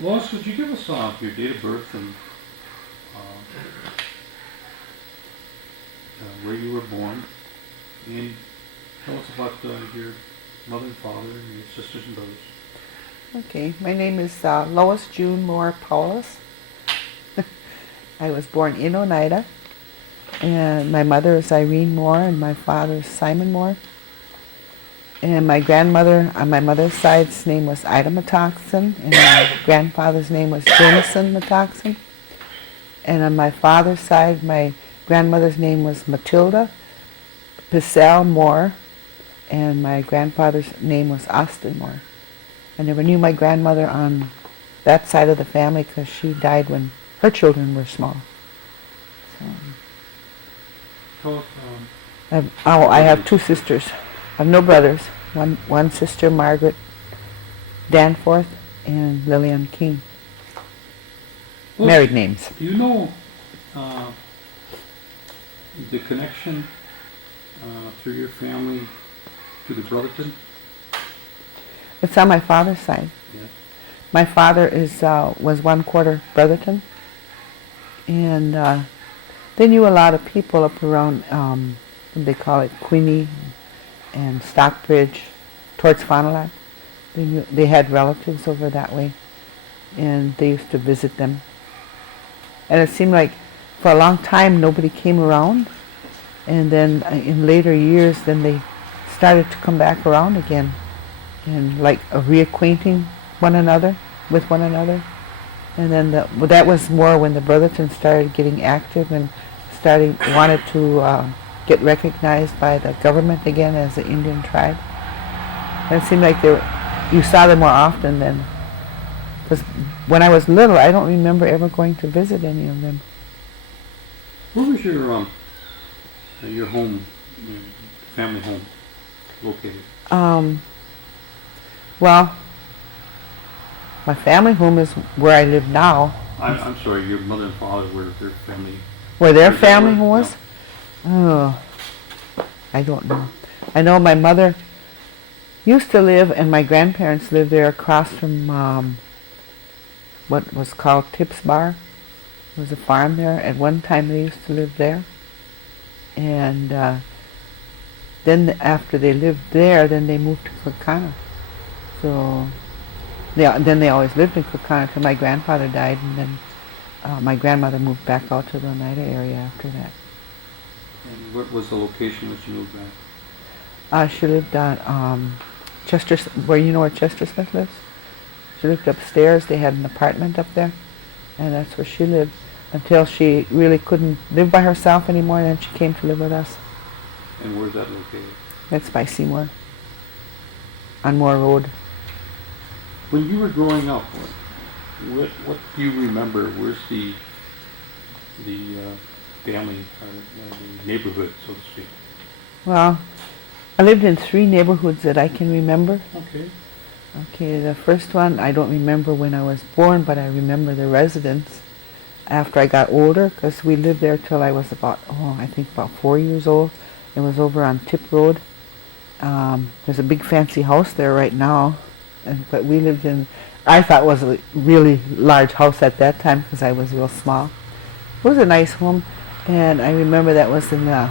Lois, would you give us your date of birth and where you were born, and tell us about your mother and father and your sisters and brothers. Okay, my name is Lois June Moore Powless. I was born in Oneida, and my mother is Irene Moore, and my father is Simon Moore. And my grandmother on my mother's side's name was Ida Metoxen, and my grandfather's name was Jameson Metoxen. And on my father's side, my grandmother's name was Matilda Pissell Moore, and my grandfather's name was Austin Moore. I never knew my grandmother on that side of the family because she died when her children were small. So, Tell us, I have two sisters. I have no brothers. One sister, Margaret Danforth, and Lillian King. Lois, Married names. do you know the connection through your family to the Brotherton? It's on my father's side. Yes. My father was 1/4 Brotherton, and they knew a lot of people up around, they call it Queenie and Stockbridge, towards Fond du Lac. They had relatives over that way, and they used to visit them. And it seemed like for a long time nobody came around, and then in later years, then they started to come back around again, and like reacquainting one another with one another. And then that was more when the Brotherton started getting active and wanted to get recognized by the government again as an Indian tribe. And it seemed like you saw them more often then. Because when I was little, I don't remember ever going to visit any of them. Where was your home, your family home, located? Well, my family home is where I live now. I'm sorry, your mother and father, where their family... Where their family home was? Oh, I don't know. I know my mother used to live, and my grandparents lived there across from what was called Tips Bar. There was a farm there. At one time they used to live there. And then after they lived there, then they moved to Cookana. So then they always lived in Cookana until my grandfather died, and then my grandmother moved back out to the Oneida area after that. And what was the location that you moved back? She lived on where you know where Chester Smith lives? She lived upstairs. They had an apartment up there, and that's where she lived until she really couldn't live by herself anymore, and then she came to live with us. And where's that located? That's by Seymour, on Moore Road. When you were growing up, what do you remember? Where's the family, the neighborhood, so to speak? Well, I lived in 3 neighborhoods that I can remember. Okay. Okay, the first one, I don't remember when I was born, but I remember the residents after I got older, because we lived there till I was about 4 years old. It was over on Tip Road. There's a big fancy house there right now, but we lived in, I thought it was a really large house at that time because I was real small. It was a nice home, and I remember that was in the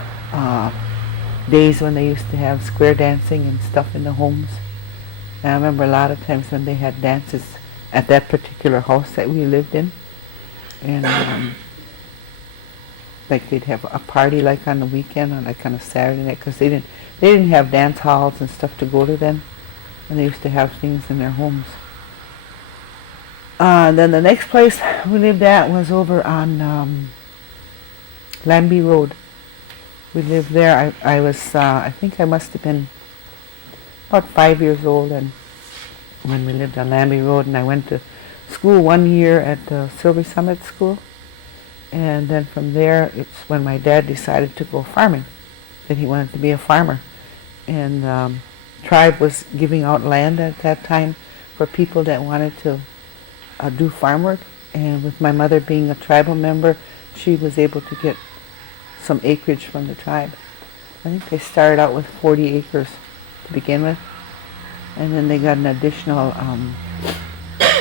days when they used to have square dancing and stuff in the homes. And I remember a lot of times when they had dances at that particular house that we lived in. And like they'd have a party like on the weekend, on like on a Saturday night, because they didn't have dance halls and stuff to go to then, and they used to have things in their homes. Then the next place we lived at was over on Lambie Road. We lived there. I think I must have been about 5 years old, and when we lived on Lambie Road, and I went to school 1 year at the Silver Summit School, and then from there it's when my dad decided to go farming, that he wanted to be a farmer, and tribe was giving out land at that time for people that wanted to do farm work, and with my mother being a tribal member, she was able to get some acreage from the tribe. I think they started out with 40 acres to begin with, and then they got an additional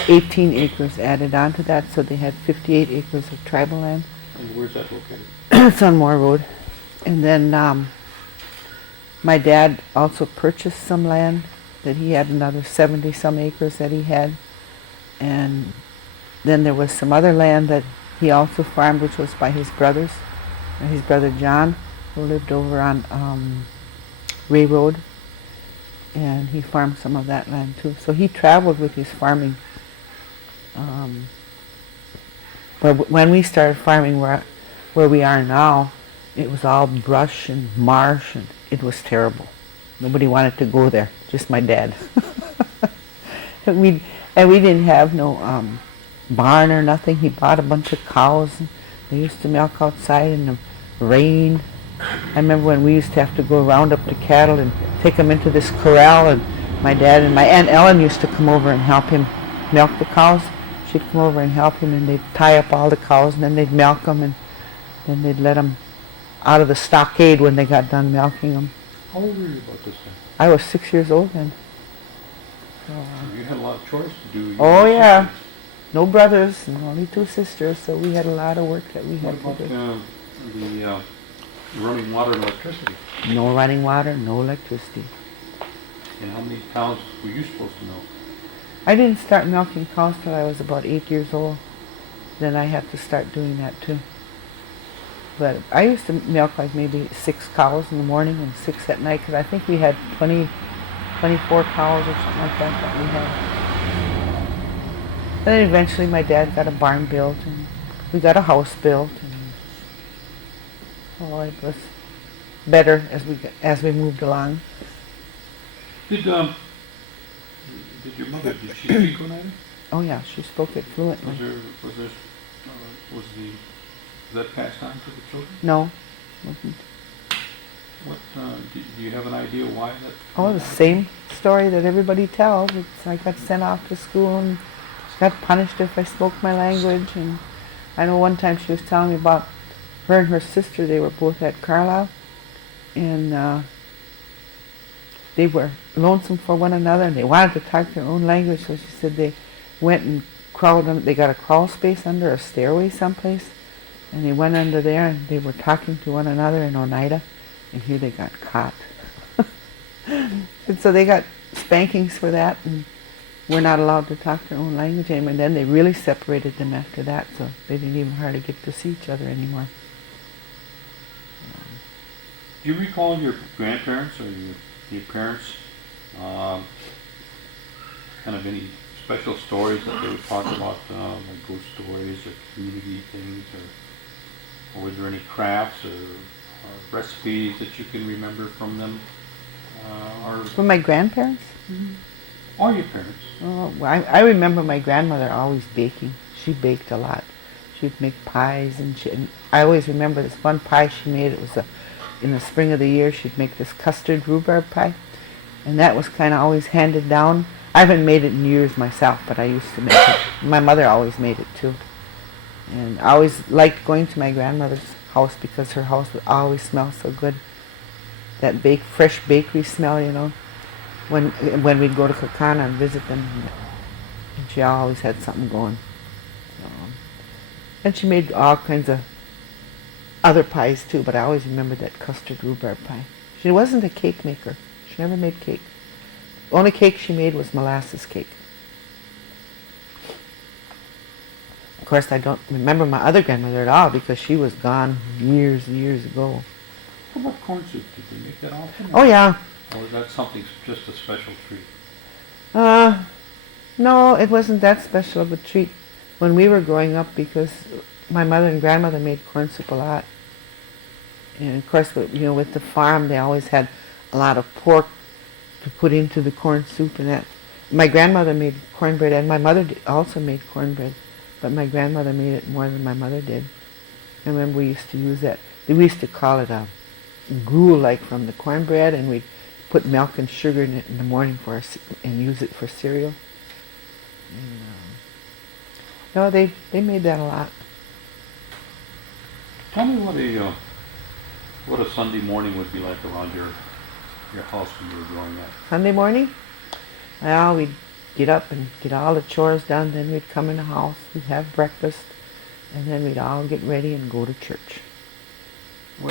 18 acres added on to that, so they had 58 acres of tribal land. And where's that located? It's on Moore Road. And then my dad also purchased some land that he had, another 70 some acres that he had. And then there was some other land that he also farmed, which was by his brothers, and his brother John, who lived over on Ray Road. And he farmed some of that land too. So he traveled with his farming. But when we started farming where we are now, it was all brush and marsh, and it was terrible. Nobody wanted to go there, just my dad. and we didn't have no barn or nothing. He bought a bunch of cows. And they used to milk outside in the rain. I remember when we used to have to go round up the cattle and take them into this corral, and my dad and my Aunt Ellen used to come over and help him milk the cows. She'd come over and help him, and they'd tie up all the cows, and then they'd milk them, and then they'd let them out of the stockade when they got done milking them. How old were you about this time? I was 6 years old then. So you had a lot of choice to do. Oh yeah, no brothers and only 2 sisters, so we had a lot of work that we What had about to do. the running water and electricity? No running water, no electricity. And how many cows were you supposed to milk? I didn't start milking cows till I was about 8 years old. Then I had to start doing that too. But I used to milk like maybe 6 cows in the morning and 6 at night, because I think we had 24 cows or something like that we had. And then eventually my dad got a barn built, and we got a house built, and it was better as we moved along. Did your mother, did she speak Oneida? Oh yeah, she spoke it fluently. Was that passed on to the children? No, wasn't. What, do you have an idea why that? Oh, the same story that everybody tells. It's I got sent off to school and got punished if I spoke my language. And I know one time she was telling me about her and her sister. They were both at Carlisle, and they were lonesome for one another, and they wanted to talk their own language. So she said they went and crawled. They got a crawl space under a stairway someplace, and they went under there, and they were talking to one another in Oneida. And here they got caught. And so they got spankings for that, and were not allowed to talk their own language anymore. And then they really separated them after that, so they didn't even hardly get to see each other anymore. Do you recall your grandparents or your parents, kind of any special stories that they would talk about, like ghost stories or community things, or were there any crafts or recipes that you can remember from them? From my grandparents? Mm-hmm. Or your parents? Oh, well, I remember my grandmother always baking. She baked a lot. She'd make pies, and I always remember this one pie she made. It was in the spring of the year. She'd make this custard rhubarb pie, and that was kind of always handed down. I haven't made it in years myself, but I used to make it. My mother always made it too. And I always liked going to my grandmother's house because her house would always smell so good. That fresh bakery smell, you know, when we'd go to Kakana and visit them. And she always had something going. So, and she made all kinds of other pies too, but I always remember that custard rhubarb pie. She wasn't a cake maker. She never made cake. The only cake she made was molasses cake. Of course, I don't remember my other grandmother at all because she was gone years and years ago. How about corn soup? Did they make that often? Oh yeah. Or was that something, just a special treat? No, it wasn't that special of a treat when we were growing up, because my mother and grandmother made corn soup a lot. And of course, with the farm, they always had a lot of pork to put into the corn soup and that. My grandmother made cornbread, and my mother also made cornbread, but my grandmother made it more than my mother did. I remember we used to use that. We used to call it a gruel, like from the cornbread, and we'd put milk and sugar in it in the morning and use it for cereal. And, no, they made that a lot. Tell me what a Sunday morning would be like around your house when you were growing up. Sunday morning? Well, get up and get all the chores done. Then we'd come in the house, we'd have breakfast, and then we'd all get ready and go to church.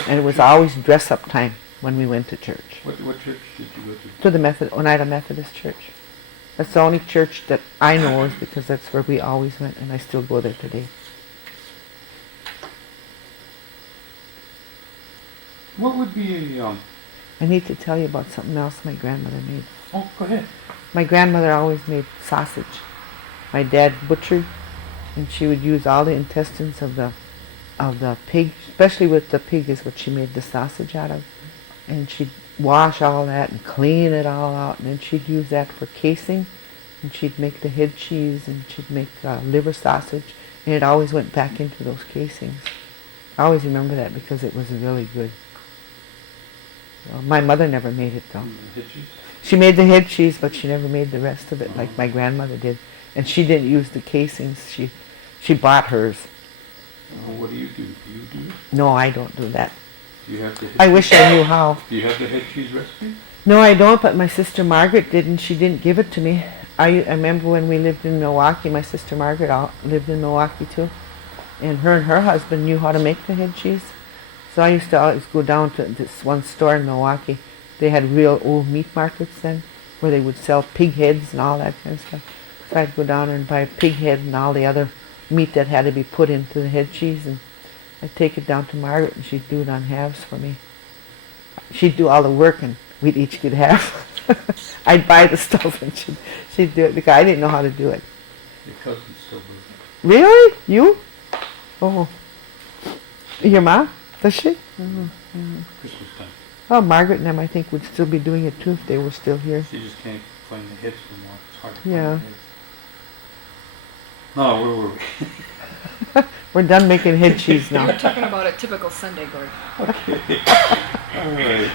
And it was always dress-up time when we went to church. What church did you go to? To the Oneida Methodist Church. That's the only church that I know is because that's where we always went, and I still go there today. What would be a I need to tell you about something else my grandmother made. Oh, go ahead. My grandmother always made sausage. My dad butchered, and she would use all the intestines of the pig, especially with the pig is what she made the sausage out of. And she'd wash all that and clean it all out, and then she'd use that for casing, and she'd make the head cheese, and she'd make liver sausage, and it always went back into those casings. I always remember that because it was really good. Well, my mother never made it though. Head cheese? She made the head cheese, but she never made the rest of it like my grandmother did. And she didn't use the casings. She bought hers. What do? Do you do it? No, I don't do that. Do you have the I wish I knew how. Do you have the head cheese recipe? No, I don't, but my sister Margaret did, and she didn't give it to me. I remember when we lived in Milwaukee, my sister Margaret lived in Milwaukee too, and her husband knew how to make the head cheese. So I used to always go down to this one store in Milwaukee. They had real old meat markets then, where they would sell pig heads and all that kind of stuff. So I'd go down and buy a pig head and all the other meat that had to be put into the head cheese, and I'd take it down to Margaret, and she'd do it on halves for me. She'd do all the work, and we'd each get half. I'd buy the stuff, and she'd do it because I didn't know how to do it. Your cousin still does it. Really? You? Oh. Your mom? Does she? Mm-hmm. Christmas time. Oh, Margaret and them, I think, would still be doing it too if they were still here. She just can't find the heads anymore. It's hard to Yeah. find the heads. No, where were we? We're done making head cheese We now. were talking about a typical Sunday, Gord. Okay. All right.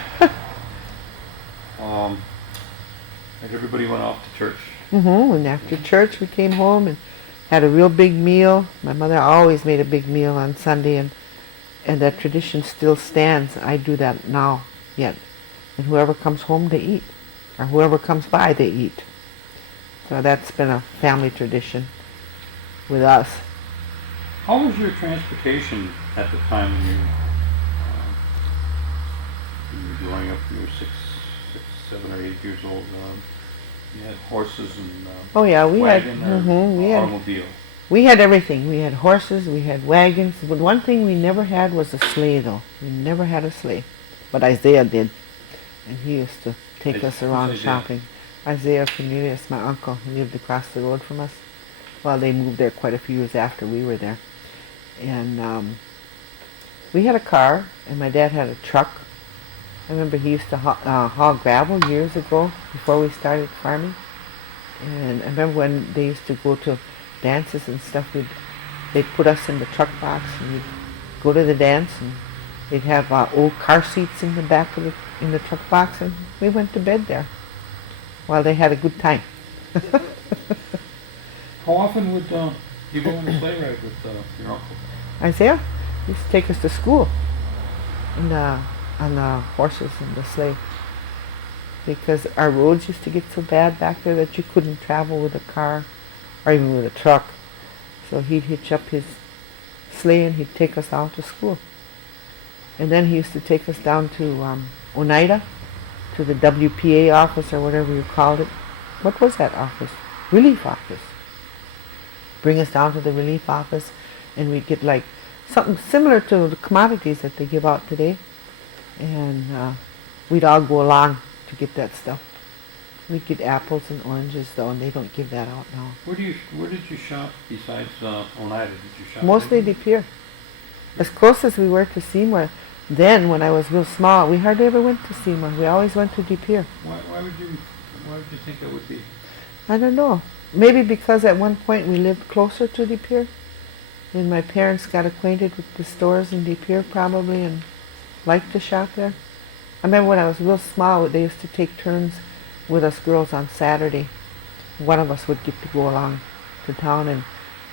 And everybody went off to church. And after church, we came home and had a real big meal. My mother always made a big meal on Sunday, and that tradition still stands. I do that now yet. And whoever comes home, they eat. Or whoever comes by, they eat. So that's been a family tradition with us. How was your transportation at the time when you were growing up? You were six, 7 or 8 years old. You had horses and Oh yeah, we wagon had or automobile. we had everything. We had horses, we had wagons, but one thing we never had was a sleigh though. We never had a sleigh. But Isaiah did. And he used to take us around shopping. Isaiah Cornelius, my uncle, he lived across the road from us. Well, they moved there quite a few years after we were there. And we had a car, and my dad had a truck. I remember he used to haul gravel years ago before we started farming. And I remember when they used to go to dances and stuff, they'd put us in the truck box, and we'd go to the dance, and they'd have old car seats in the back of the truck box, and we went to bed there while they had a good time. How often would you go on a sleigh ride with your uncle? Isaiah used to take us to school on the horses and the sleigh, because our roads used to get so bad back there that you couldn't travel with a car or even with a truck. So he'd hitch up his sleigh and he'd take us out to school. And then he used to take us down to Oneida, to the WPA office or whatever you called it. What was that office? Relief office. Bring us down to the relief office, and we'd get like something similar to the commodities that they give out today. And we'd all go along to get that stuff. We'd get apples and oranges though, and they don't give that out now. Where did you shop besides Oneida? Did you shop Mostly anywhere? De Pere. As close as we were to Seymour. Then, when I was real small, we hardly ever went to Seymour. We always went to De Pere. Why would you think that would be? I don't know. Maybe because at one point we lived closer to De Pere, and my parents got acquainted with the stores in De Pere probably and liked to shop there. I remember when I was real small, they used to take turns with us girls on Saturday. One of us would get to go along to town, and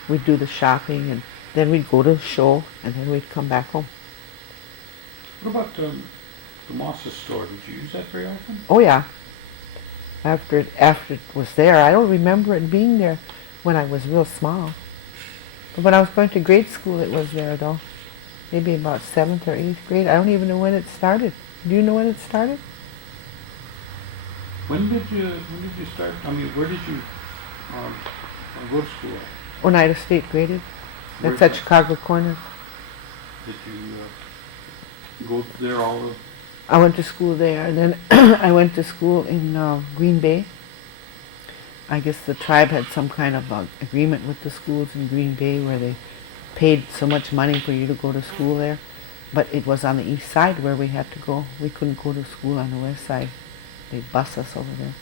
we'd do the shopping, and then we'd go to the show, and then we'd come back home. What about the Moss's store? Did you use that very often? Oh yeah. after it was there. I don't remember it being there when I was real small. But when I was going to grade school, it was there though. Maybe about 7th or 8th grade. I don't even know when it started. Do you know when it started? When did you start? I mean, where did you go to school at? Oneida State graded. That's Where's at that? Chicago Corners. Did you go there all of? I went to school there, and then I went to school in Green Bay. I guess the tribe had some kind of agreement with the schools in Green Bay where they paid so much money for you to go to school there. But it was on the east side where we had to go. We couldn't go to school on the west side. They'd bus us over there.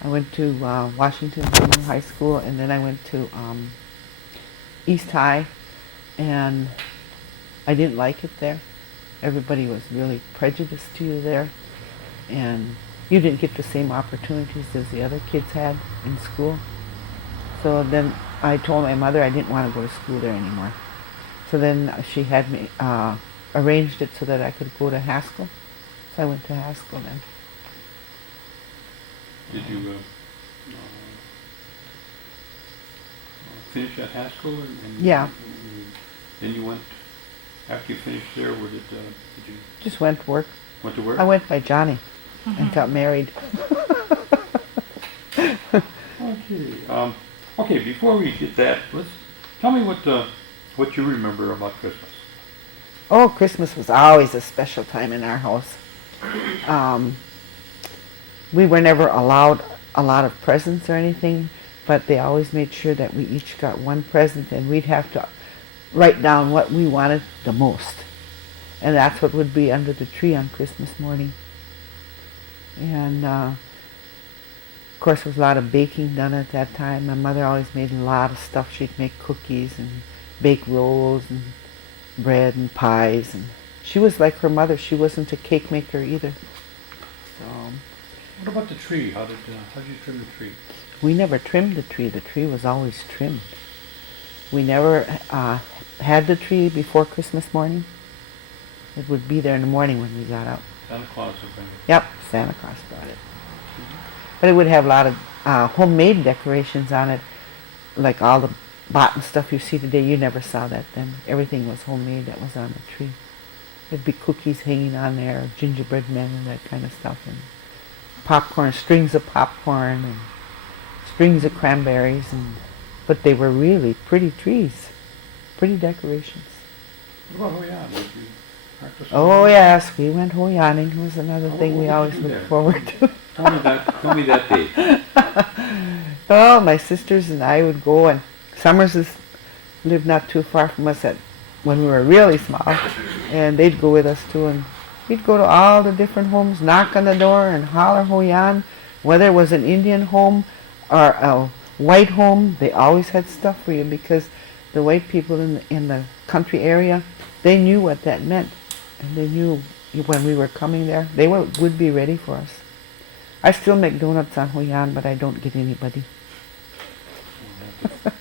I went to Washington Junior High School, and then I went to East High, and I didn't like it there. Everybody was really prejudiced to you there, and you didn't get the same opportunities as the other kids had in school. So then I told my mother I didn't want to go to school there anymore. So then she had me arranged it so that I could go to Haskell. So I went to Haskell then. Did you finish at Haskell? And Yeah. Then you went, after you finished there, where did you Just went to work. went to work? I went by Johnny and got married. Okay. Okay. Before we get that, let's tell me what you remember about Christmas. Oh, Christmas was always a special time in our house. We were never allowed a lot of presents or anything, but they always made sure that we each got one present, and we'd have to write down what we wanted the most. And that's what would be under the tree on Christmas morning. And of course there was a lot of baking done at that time. My mother always made a lot of stuff. She'd make cookies and bake rolls and bread and pies. And she was like her mother. She wasn't a cake maker either. So What about the tree? How did you trim the tree? we never trimmed the tree. The tree was always trimmed. We never had the tree before Christmas morning. It would be there in the morning when we got up. Santa Claus would bring it. Yep, Santa Claus brought it. But it would have a lot of homemade decorations on it, like all the bought stuff you see today. You never saw that then. Everything was homemade that was on the tree. There'd be cookies hanging on there, gingerbread men and that kind of stuff, and popcorn, strings of popcorn, and strings of cranberries, but they were really pretty trees, pretty decorations. What about Hoyan? Did you practice? Oh yes, we went hoyaning. It was another thing what we did always you do looked there? forward to. Tell me that day. Oh, my sisters and I would go, and Summers lived not too far from us when we were really small, and they'd go with us too, and we'd go to all the different homes, knock on the door, and holler hoyan. Whether it was an Indian home or a white home, they always had stuff for you, because the white people in the country area, they knew what that meant, and they knew when we were coming there, they would be ready for us. I still make donuts on Hoyan, but I don't get anybody.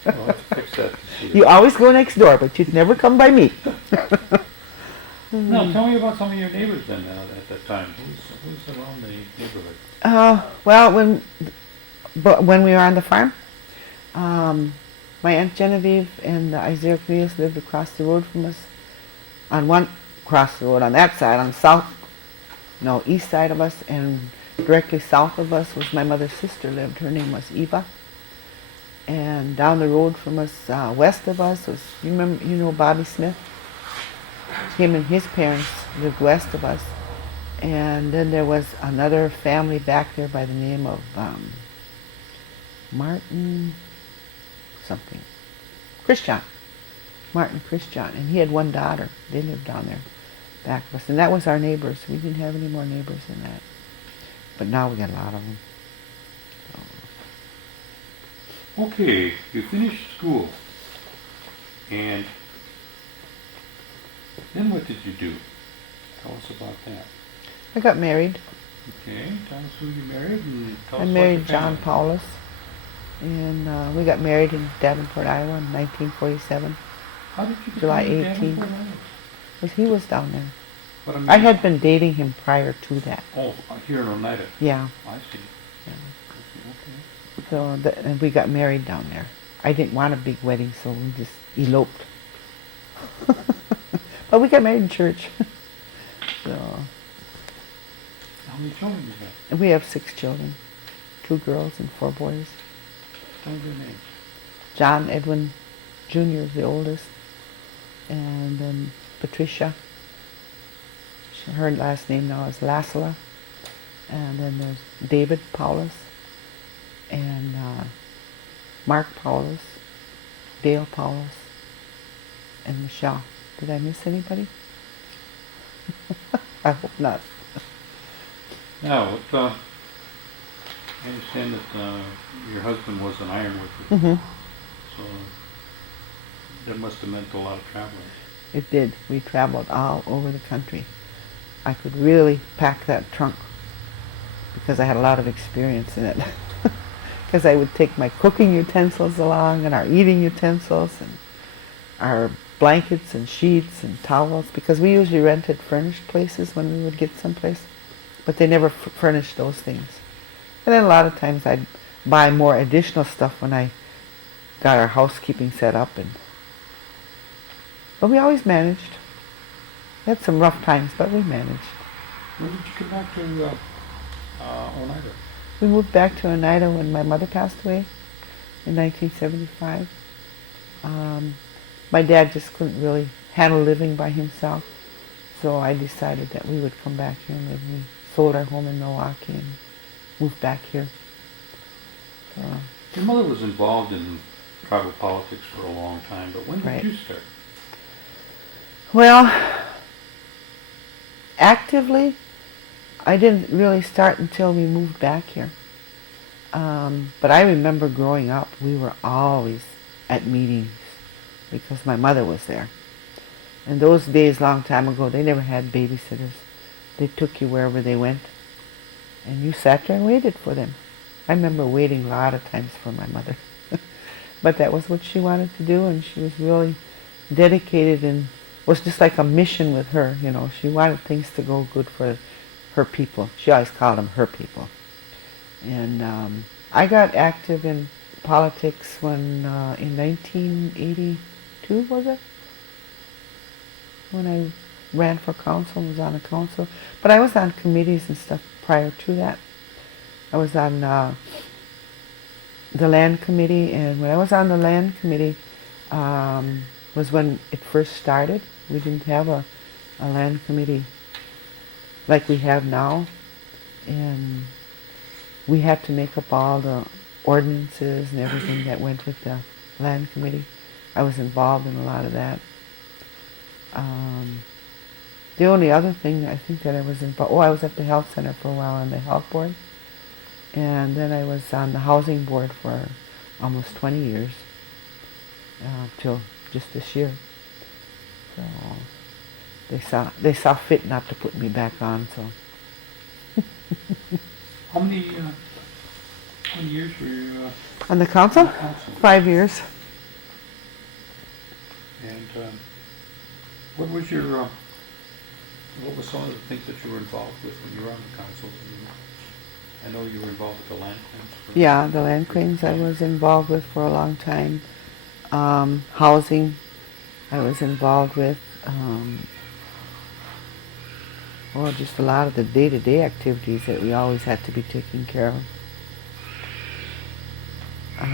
We'll have to fix that this year. You always go next door, but you'd never come by me. No, tell me about some of your neighbors then at that time. Who's around the neighborhood? Well, when we were on the farm, my Aunt Genevieve and Isaiah Creus lived across the road from us. Across the road on that side, on the east side of us, and directly south of us was my mother's sister lived. Her name was Eva. And down the road from us, west of us, was, you know Bobby Smith? Him and his parents lived west of us. And then there was another family back there by the name of Martin something. Christian. Martin Christian. And he had one daughter. They lived down there back of us. And that was our neighbors. We didn't have any more neighbors than that. But now we got a lot of them. Okay, you finished school, and then what did you do? Tell us about that. I got married. Okay, tell us who you married, and tell us I about married your John family. Powless. And we got married in Davenport, Iowa in 1947. How did you get July married 18th. Davenport, Iowa? Because he was down there. What I had been dating him prior to that. Oh, here in Oneida. Yeah. I see. Okay. So and we got married down there. I didn't want a big wedding, so we just eloped. But we got married in church. So How many children do you have? and we have 6 children, 2 girls and 4 boys. Tell me their names. John Edwin Jr. is the oldest, and then Patricia. Her last name now is Lassala. And then there's David Powless, and Mark Powless, Dale Powless, and Michelle. Did I miss anybody? I hope not. Now, I understand that your husband was an iron worker, Hmm. so that must have meant a lot of traveling. It did. We traveled all over the country. I could really pack that trunk because I had a lot of experience in it. Because I would take my cooking utensils along and our eating utensils and our blankets and sheets and towels, because we usually rented furnished places when we would get someplace, but they never furnished those things. And then a lot of times I'd buy more additional stuff when I got our housekeeping set up, but we always managed. We had some rough times, but we managed. When did you come back to Oneida? We moved back to Oneida when my mother passed away in 1975. My dad just couldn't really handle living by himself, so I decided that we would come back here and live. We sold our home in Milwaukee and moved back here. So, Your mother was involved in tribal politics for a long time, but when did Right. you start? well, actively, I didn't really start until we moved back here. But I remember growing up, we were always at meetings because my mother was there. In those days, long time ago, they never had babysitters. They took you wherever they went, and you sat there and waited for them. I remember waiting a lot of times for my mother. But that was what she wanted to do, and she was really dedicated, and was just like a mission with her. You know, she wanted things to go good for her people. She always called them her people. And I got active in politics when in 1982, was it? When I ran for council, was on a council. But I was on committees and stuff prior to that. I was on the land committee, and when I was on the land committee was when it first started. We didn't have a land committee like we have now, and we had to make up all the ordinances and everything that went with the land committee. I was involved in a lot of that. The only other thing I think that I was involved, I was at the health center for a while on the health board, and then I was on the housing board for almost 20 years, till just this year. So they saw fit not to put me back on. So How many years were you on the council, on the council? 5 years. And what was what was some of the things that you were involved with when you were on the council? I know you were involved with the land claims. Yeah, the land claims I was involved with for a long time. Housing, I was involved with. Just a lot of the day-to-day activities that we always had to be taking care of. Oh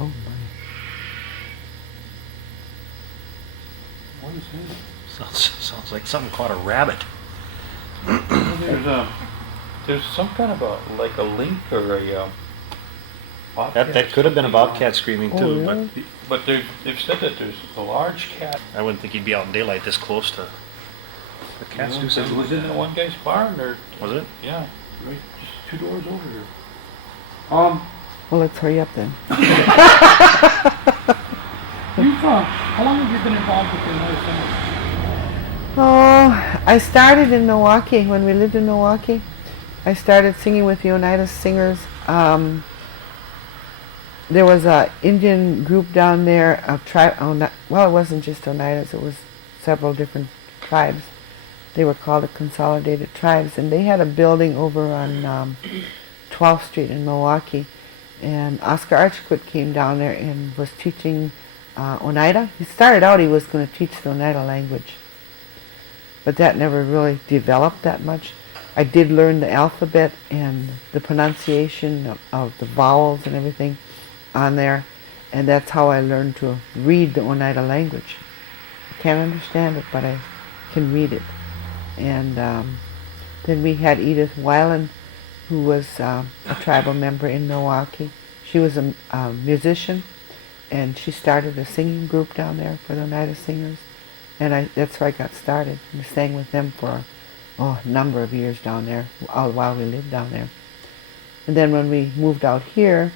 my. What is that? Sounds like something caught a rabbit. There's some kind of like a link or a bobcat That could have been a something bobcat on- screaming Oh, too, really? But they've said that there's a large cat. but I wouldn't think he'd be out in daylight this close to. The cats do It something was like in that. that one guy's barn, or Was it? yeah, right, just 2 doors over here. Well, let's hurry up then. How long have you been involved with the United Center? Oh, I started in Milwaukee when we lived in Milwaukee. I started singing with the Oneida Singers. There was a Indian group down there, a tribe. Well, it wasn't just Oneidas; it was several different tribes. They were called the Consolidated Tribes, and they had a building over on 12th Street in Milwaukee. And Oscar Archquit came down there and was teaching Oneida. He started out he was going to teach the Oneida language, but that never really developed that much. I did learn the alphabet and the pronunciation of the vowels and everything on there, and that's how I learned to read the Oneida language. I can't understand it, but I can read it. And then we had Edith Weiland, who was a tribal member in Milwaukee. She was a musician, and she started a singing group down there for the Oneida Singers, and that's where I got started. I sang with them for a number of years down there, all while we lived down there. And then when we moved out here,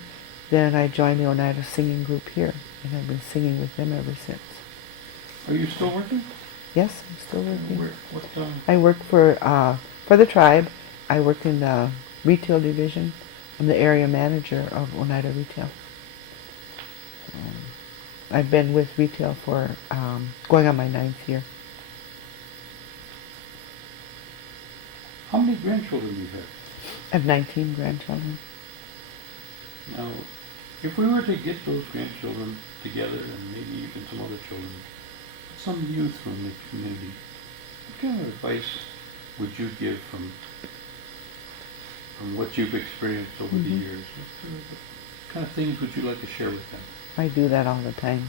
then I joined the Oneida singing group here, and I've been singing with them ever since. Are you still working? Yes, I'm still working. What? I work for the tribe. I work in the retail division. I'm the area manager of Oneida Retail. I've been with retail for going on my 9th year. How many grandchildren do you have? I have 19 grandchildren. Now, if we were to get those grandchildren together, and maybe even some other children, some youth from the community, what kind of advice would you give from what you've experienced over the years? What kind of things would you like to share with them? I do that all the time.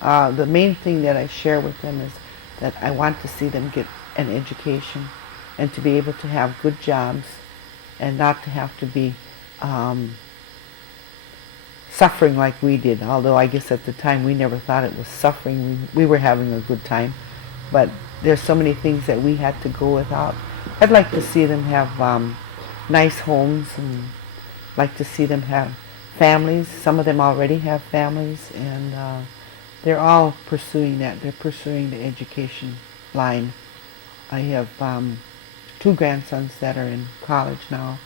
The main thing that I share with them is that I want to see them get an education and to be able to have good jobs and not to have to be suffering like we did. Although I guess at the time we never thought it was suffering. We were having a good time. But there's so many things that we had to go without. I'd like to see them have nice homes, and like to see them have families. Some of them already have families, and they're all pursuing that. They're pursuing the education line. I have 2 grandsons that are in college now.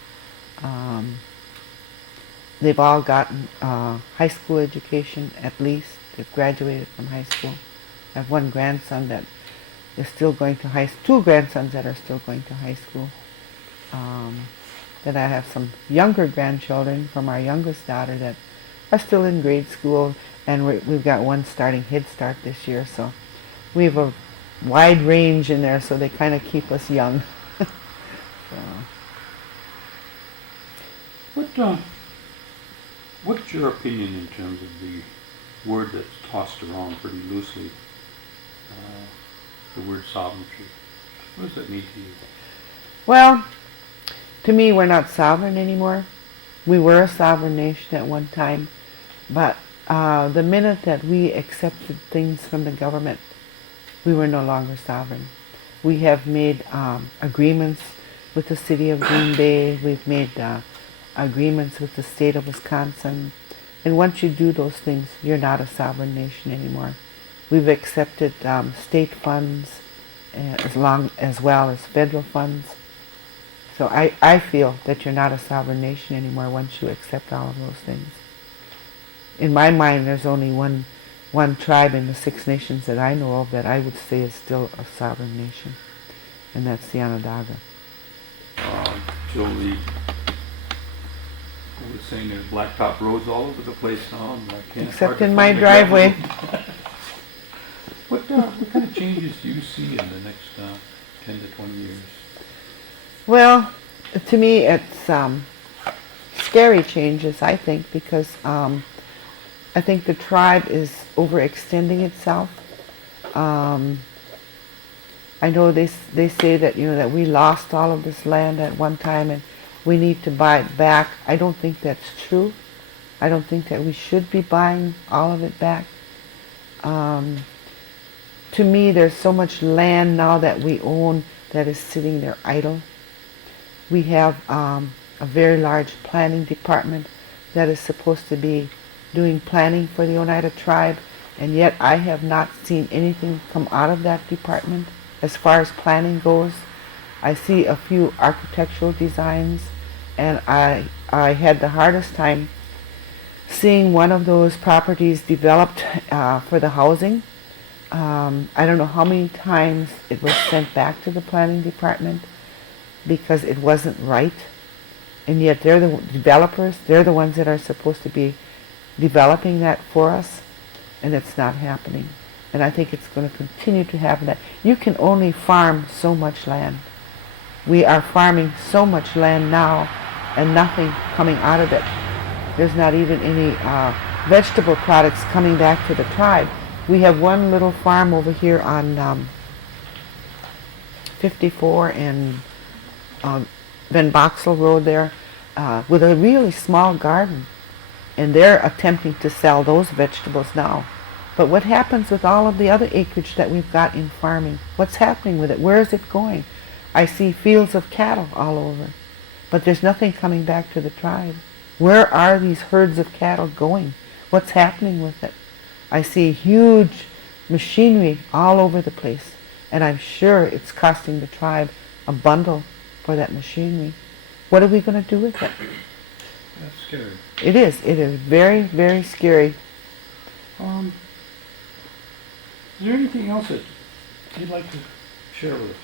They've all gotten high school education at least. They've graduated from high school. I have 1 grandson that is still going to high school, 2 grandsons that are still going to high school. Then I have some younger grandchildren from our youngest daughter that are still in grade school, and we've got 1 starting Head Start this year, so we have a wide range in there, so they kind of keep us young. What's your opinion in terms of the word that's tossed around pretty loosely, the word sovereignty? What does that mean to you? Well, to me, we're not sovereign anymore. We were a sovereign nation at one time, but the minute that we accepted things from the government, we were no longer sovereign. We have made agreements with the city of Green Bay. We've made agreements with the state of Wisconsin. And once you do those things, you're not a sovereign nation anymore. We've accepted state funds as well as federal funds. So I feel that you're not a sovereign nation anymore once you accept all of those things. In my mind, there's only one tribe in the 6 nations that I know of that I would say is still a sovereign nation, and that's the Onondaga. Jolie, I was saying there's blacktop roads all over the place now. And I can't Except in my driveway. What kind of changes do you see in the next 10 to 20 years? Well, to me, it's scary changes, I think, because I think the tribe is overextending itself. I know they say that that we lost all of this land at one time and we need to buy it back. I don't think that's true. I don't think that we should be buying all of it back. To me, there's so much land now that we own that is sitting there idle. We have a very large planning department that is supposed to be doing planning for the Oneida tribe, and yet I have not seen anything come out of that department as far as planning goes. I see a few architectural designs, and I had the hardest time seeing one of those properties developed for the housing. I don't know how many times it was sent back to the planning department because it wasn't right. And yet they're the developers, they're the ones that are supposed to be developing that for us, and it's not happening. And I think it's going to continue to happen. That you can only farm so much land. We are farming so much land now, and nothing coming out of it. There's not even any vegetable products coming back to the tribe. We have one little farm over here on 54 and Van Boxel Road there, with a really small garden, and they're attempting to sell those vegetables now. But what happens with all of the other acreage that we've got in farming? What's happening with it? Where is it going? I see fields of cattle all over, but there's nothing coming back to the tribe. Where are these herds of cattle going? What's happening with it? I see huge machinery all over the place, and I'm sure it's costing the tribe a bundle for that machinery. What are we going to do with it? That's scary. It is. It is very, very scary. Is there anything else that you'd like to share with us?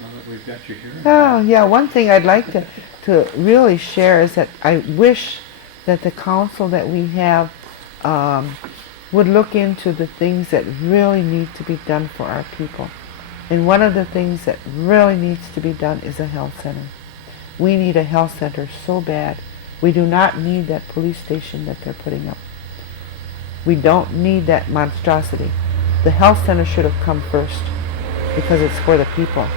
Now that we've got you here. Oh, yeah, one thing I'd like to really share is that I wish that the council that we have would look into the things that really need to be done for our people. And one of the things that really needs to be done is a health center. We need a health center so bad. We do not need that police station that they're putting up. We don't need that monstrosity. The health center should have come first because it's for the people.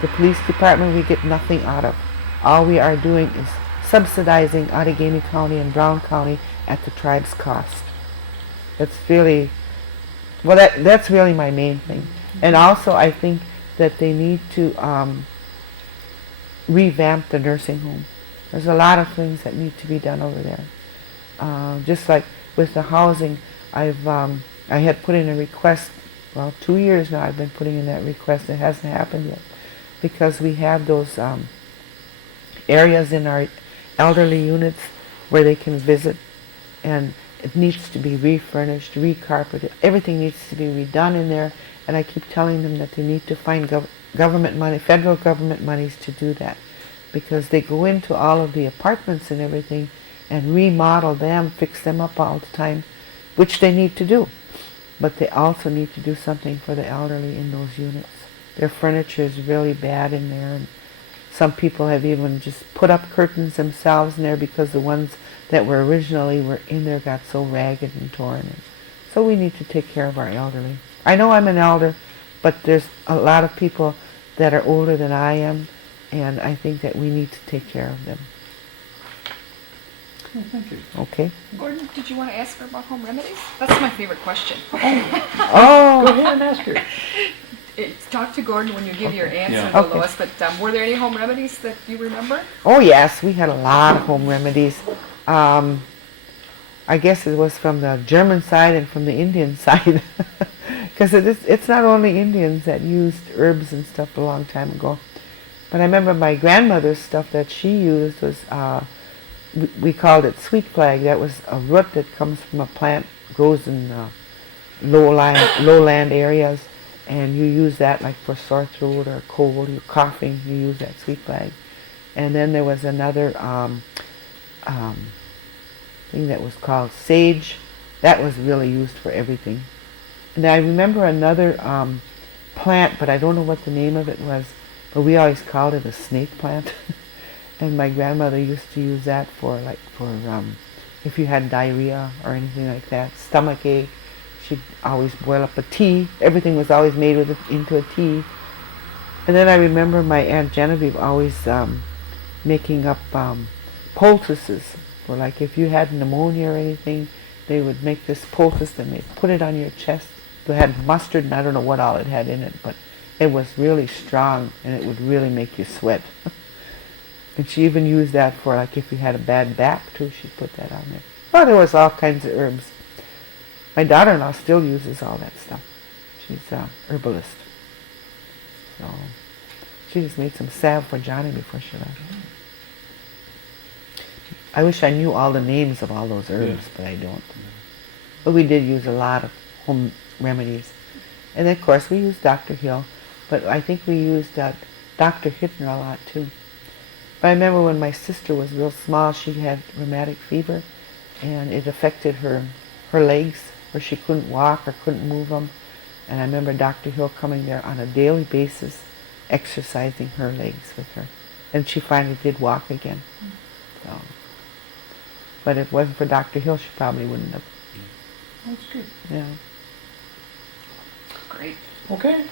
The police department we get nothing out of. All we are doing is subsidizing Outagamie County and Brown County at the tribe's cost. That's really, well, that's really my main thing. And also I think that they need to revamp the nursing home. There's a lot of things that need to be done over there. Just like with the housing, I had put in a request, well, 2 years now I've been putting in that request. It hasn't happened yet because we have those areas in our elderly units where they can visit, and it needs to be refurnished, recarpeted. Everything needs to be redone in there, and I keep telling them that they need to find government money, federal government monies to do that, because they go into all of the apartments and everything and remodel them, fix them up all the time, which they need to do. But they also need to do something for the elderly in those units. Their furniture is really bad in there, and some people have even just put up curtains themselves in there because the ones that were originally were in there got so ragged and torn. And so we need to take care of our elderly. I know I'm an elder, but there's a lot of people that are older than I am, and I think that we need to take care of them. Oh, thank you. Okay? Gordon, did you want to ask her about home remedies? That's my favorite question. Go Oh, ahead and ask her. Talk to Gordon when you give your answer Yeah. to Okay. Lois, but were there any home remedies that you remember? oh yes, we had a lot of home remedies. I guess it was from the German side and from the Indian side. Because it's not only Indians that used herbs and stuff a long time ago. But I remember my grandmother's stuff that she used was, we called it sweet flag. That was a root that comes from a plant, grows in lowland areas. And you use that like for sore throat or cold, you're coughing, you use that sweet flag. And then there was another thing that was called sage. That was really used for everything. And I remember another plant, but I don't know what the name of it was, but we always called it a snake plant. And my grandmother used to use that for if you had diarrhea or anything like that, stomach ache. She'd always boil up a tea. Everything was always made into a tea. And then I remember my Aunt Genevieve always making up poultices for, like, if you had pneumonia or anything, they would make this poultice and they'd put it on your chest. It had mustard and I don't know what all it had in it, but it was really strong and it would really make you sweat. And she even used that for, like, if you had a bad back too, she'd put that on there. Well, there was all kinds of herbs. My daughter-in-law still uses all that stuff. She's a herbalist. So she just made some salve for Johnny before she left. I wish I knew all the names of all those herbs, but I don't. But we did use a lot of home remedies. And of course we used Dr. Hill, but I think we used Dr. Hittner a lot too. I remember when my sister was real small, she had rheumatic fever, and it affected her legs, where she couldn't walk or couldn't move them. And I remember Dr. Hill coming there on a daily basis, exercising her legs with her. And she finally did walk again. So, but if it wasn't for Dr. Hill, she probably wouldn't have. That's good. Yeah. Great. Okay.